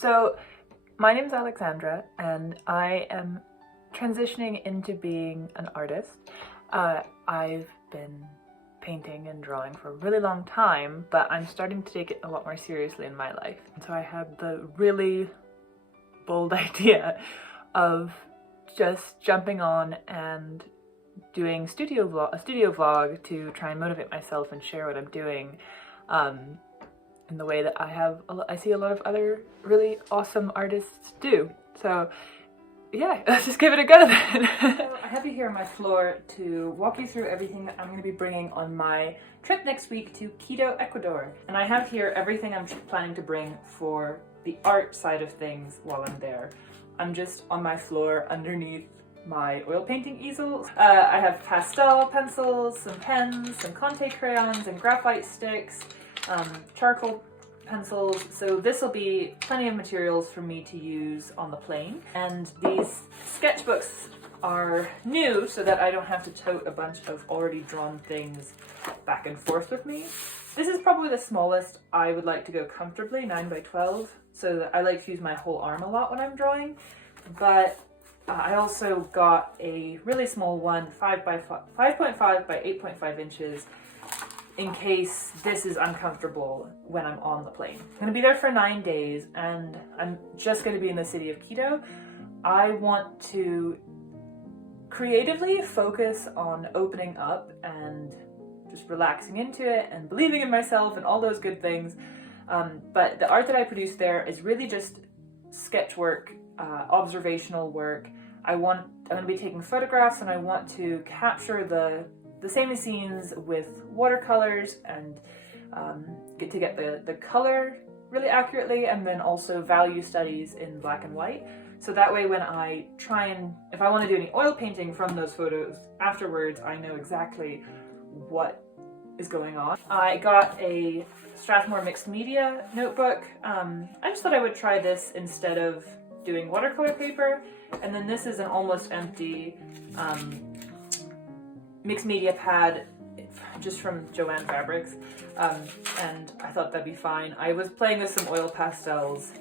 So my name's Alexandra and I am transitioning into being an artist. I've been painting and drawing for a really long time, but I'm starting to take it a lot more seriously in my life. And so I had the really bold idea of just jumping on and doing a studio vlog to try and motivate myself and share what I'm doing in the way that I see a lot of other really awesome artists do. So yeah, let's just give it a go then. So I have you here on my floor to walk you through everything that I'm going to be bringing on my trip next week to Quito, Ecuador. And I have here everything I'm planning to bring for the art side of things while I'm there. I'm just on my floor underneath my oil painting easel. I have pastel pencils, some pens, some Conte crayons and graphite sticks, charcoal pencils, so this will be plenty of materials for me to use on the plane. And these sketchbooks are new so that I don't have to tote a bunch of already drawn things back and forth with me. This is probably the smallest I would like to go comfortably, 9 by 12, so that I like to use my whole arm a lot when I'm drawing. But I also got a really small one, 5.5 by 8.5 inches, in case this is uncomfortable when I'm on the plane. I'm gonna be there for 9 days and I'm just gonna be in the city of Quito. I want to creatively focus on opening up and just relaxing into it and believing in myself and all those good things. But the art that I produce there is really just sketch work, observational work. I'm gonna be taking photographs and I want to capture the same scenes with watercolors and get the color really accurately, and then also value studies in black and white. So that way when I if I want to do any oil painting from those photos afterwards, I know exactly what is going on. I got a Strathmore mixed media notebook. I just thought I would try this instead of doing watercolor paper. And then this is an almost empty mixed media pad just from Joanne Fabrics, and I thought that'd be fine. I was playing with some oil pastels,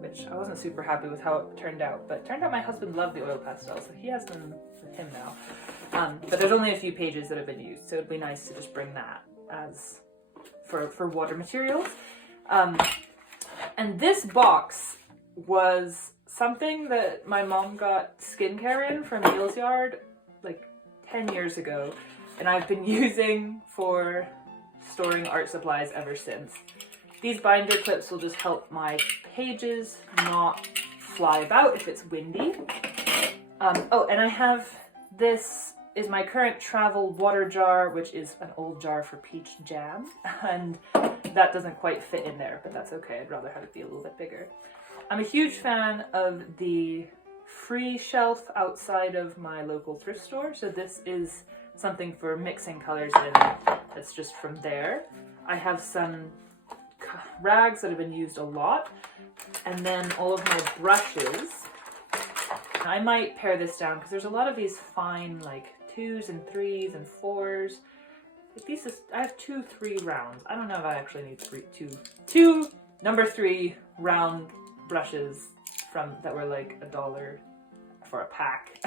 which I wasn't super happy with how it turned out, but it turned out my husband loved the oil pastels, so he has them with him now. But there's only a few pages that have been used, so it'd be nice to just bring that as for water materials. And this box was something that my mom got skincare in from Neil's Yard like 10 years ago, and I've been using for storing art supplies ever since. These binder clips will just help my pages not fly about if it's windy. Oh, and I have, this is my current travel water jar, which is an old jar for peach jam, and that doesn't quite fit in there, but that's okay. I'd rather have it be a little bit bigger. I'm a huge fan of the free shelf outside of my local thrift store, so this is something for mixing colors in. That's just from there. I have some rags that have been used a lot, and then all of my brushes. I might pare this down because there's a lot of these fine like 2s and 3s and 4s. I have 2 3 rounds. I don't know if I actually need two number 3 round brushes that were like $1 for a pack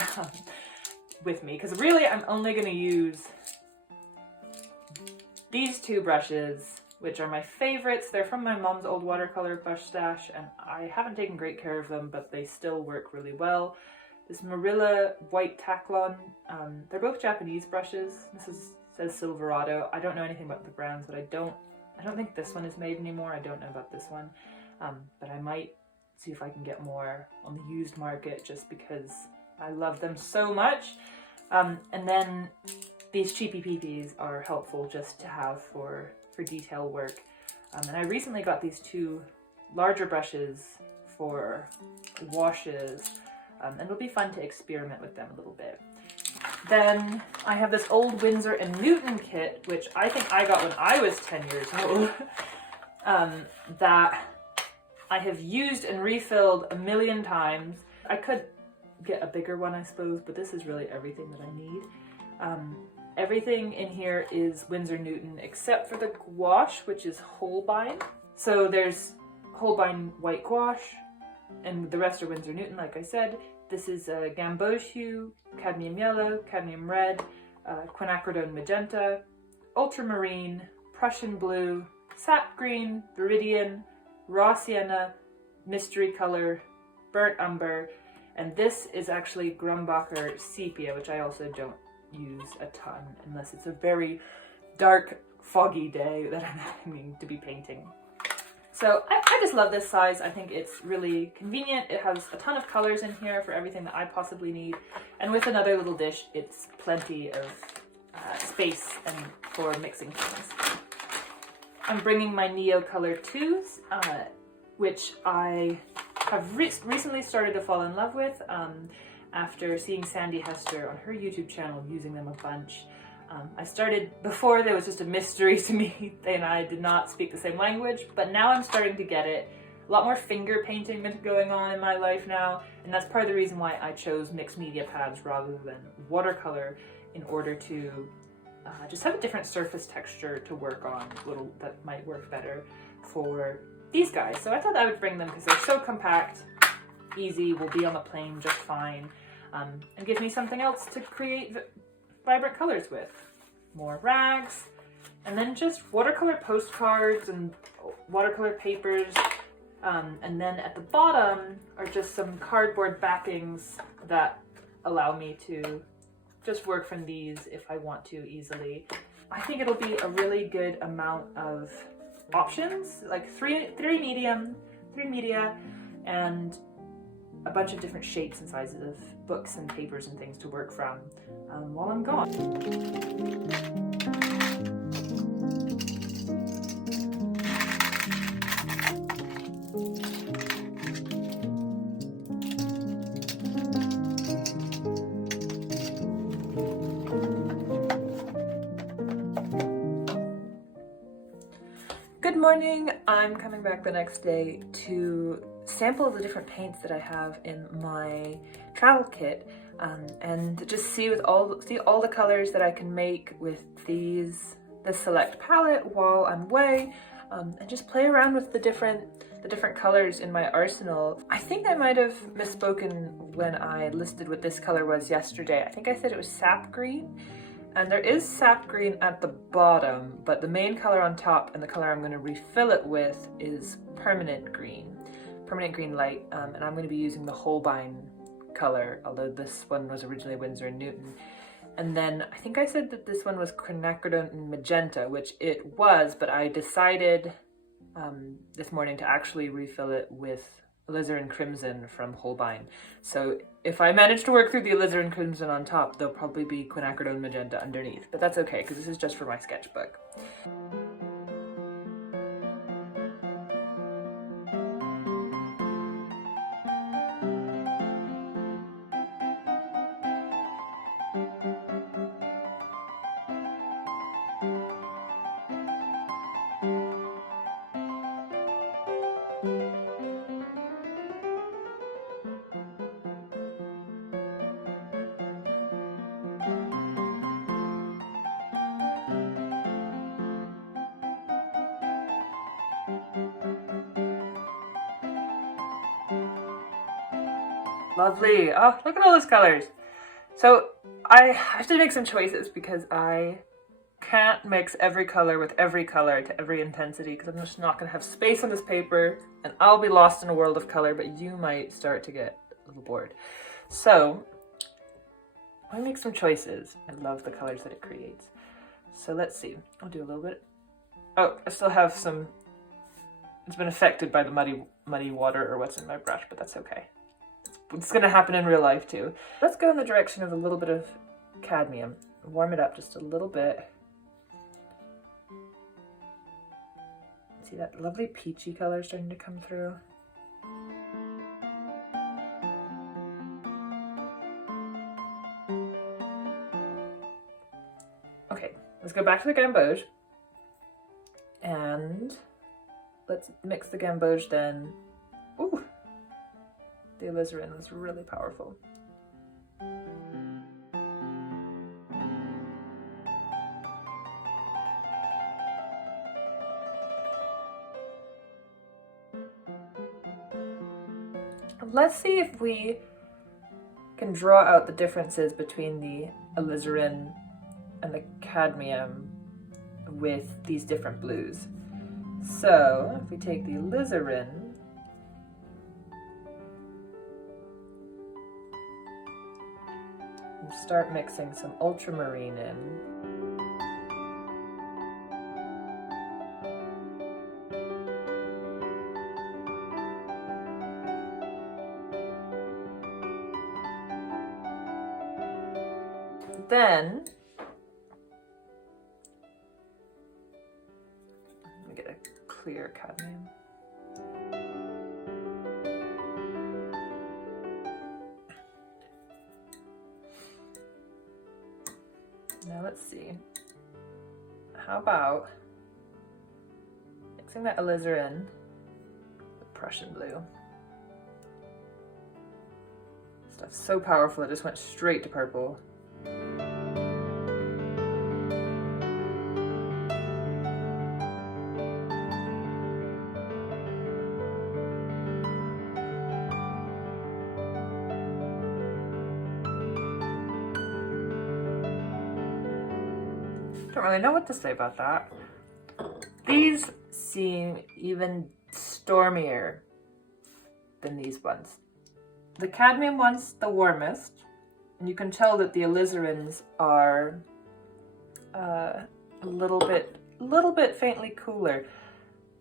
with me, because really I'm only going to use these 2 brushes, which are my favorites. They're from my mom's old watercolor brush stash, and I haven't taken great care of them, but they still work really well. This Marilla White Taklon, they're both Japanese brushes. Says Silverado. I don't know anything about the brands, but I don't think this one is made anymore. I don't know about this one, but I might see if I can get more on the used market just because I love them so much. And then these cheapy peepees are helpful just to have for detail work. And I recently got these 2 larger brushes for washes, and it'll be fun to experiment with them a little bit. Then I have this old Windsor Newton kit, which I think I got when I was 10 years old, that I have used and refilled a million times. I could get a bigger one, I suppose, but this is really everything that I need. Everything in here is Windsor Newton except for the gouache, which is Holbein. So there's Holbein white gouache, and the rest are Windsor Newton, like I said. This is Gamboge hue, cadmium yellow, cadmium red, quinacridone magenta, ultramarine, Prussian blue, sap green, Viridian, raw sienna, mystery color, burnt umber, and this is actually Grumbacher Sepia, which I also don't use a ton unless it's a very dark, foggy day that I'm having to be painting. So I just love this size. I think it's really convenient. It has a ton of colors in here for everything that I possibly need. And with another little dish, it's plenty of space and for mixing things. I'm bringing my Neo Color 2s, which I have recently started to fall in love with after seeing Sandy Hester on her YouTube channel using them a bunch. I started before there was just a mystery to me. They and I did not speak the same language, but now I'm starting to get it. A lot more finger painting going on in my life now, and that's part of the reason why I chose mixed media pads rather than watercolor, in order to just have a different surface texture to work on, that might work better for these guys. So I thought I would bring them because they're so compact, easy, will be on the plane just fine, and gives me something else to create vibrant colors with. More rags, and then just watercolor postcards and watercolor papers, and then at the bottom are just some cardboard backings that allow me to just work from these if I want to easily. I think it'll be a really good amount of options, like three media, and a bunch of different shapes and sizes of books and papers and things to work from while I'm gone. Good morning. I'm coming back the next day to sample the different paints that I have in my travel kit, and just see all the colors that I can make with this select palette while I'm away, and just play around with the different colors in my arsenal. I think I might have misspoken when I listed what this color was yesterday. I think I said it was sap green. And there is sap green at the bottom, but the main color on top and the color I'm going to refill it with is permanent green light, and I'm going to be using the Holbein color, although this one was originally Windsor Newton. And then I think I said that this one was quinacridone magenta, which it was, but I decided this morning to actually refill it with Alizarin crimson from Holbein. So if I manage to work through the Alizarin crimson on top, there'll probably be quinacridone magenta underneath, but that's okay because this is just for my sketchbook. Lovely. Oh, look at all those colors. So I have to make some choices because I can't mix every color with every color to every intensity, because I'm just not going to have space on this paper and I'll be lost in a world of color, but you might start to get a little bored. So I make some choices. I love the colors that it creates. So let's see. I'll do a little bit. Oh, I still have some. It's been affected by the muddy water or what's in my brush, but that's okay. It's going to happen in real life too. Let's go in the direction of a little bit of cadmium. Warm it up just a little bit. See that lovely peachy color starting to come through? Okay, let's go back to the Gamboge. And let's mix the Gamboge then. Ooh! The alizarin was really powerful. let's see if we can draw out the differences between the alizarin and the cadmium with these different blues. So if we take the alizarin and start mixing some ultramarine in, then let me get a clear cadmium. Now let's see. How about mixing that alizarin with Prussian blue? Stuff's so powerful, it just went straight to purple. Don't really know what to say about that. These seem even stormier than these ones. The cadmium one's the warmest, and you can tell that the alizarins are a little bit faintly cooler.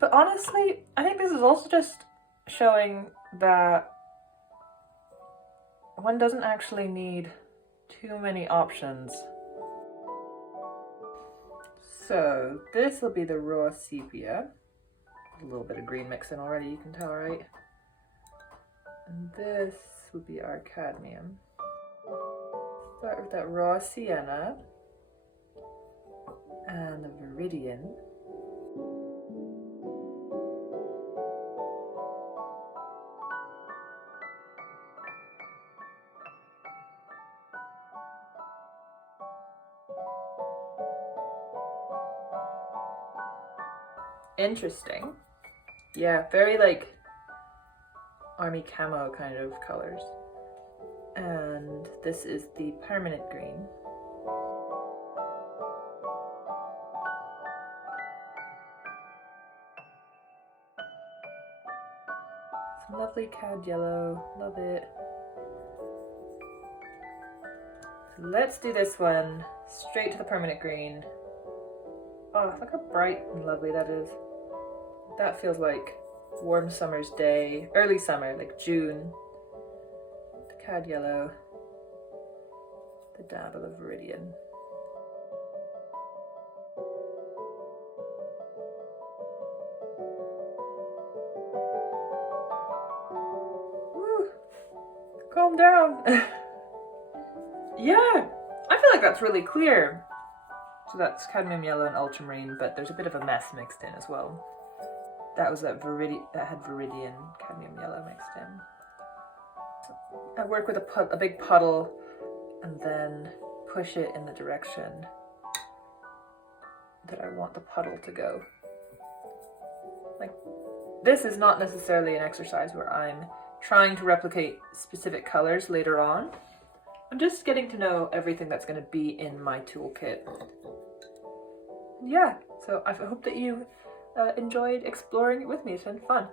But honestly, I think this is also just showing that one doesn't actually need too many options. So this will be the raw sepia. A little bit of green mix in already, you can tell, right? And this would be our cadmium. Start with that raw sienna and the Viridian. Interesting. Yeah, very like army camo kind of colors. And this is the permanent green. Some lovely cad yellow, love it. So let's do this one straight to the permanent green. Oh, look how bright and lovely that is. That feels like warm summer's day, early summer, like June. The cad yellow, the dabble of Viridian. Woo! Calm down. Yeah, I feel like that's really clear. So that's cadmium yellow and ultramarine, but there's a bit of a mess mixed in as well. That was that had Viridian cadmium yellow mixed in. So I work with a big puddle and then push it in the direction that I want the puddle to go. Like, this is not necessarily an exercise where I'm trying to replicate specific colors later on. I'm just getting to know everything that's going to be in my toolkit. Yeah, so I hope that you enjoyed exploring it with me. It's been fun.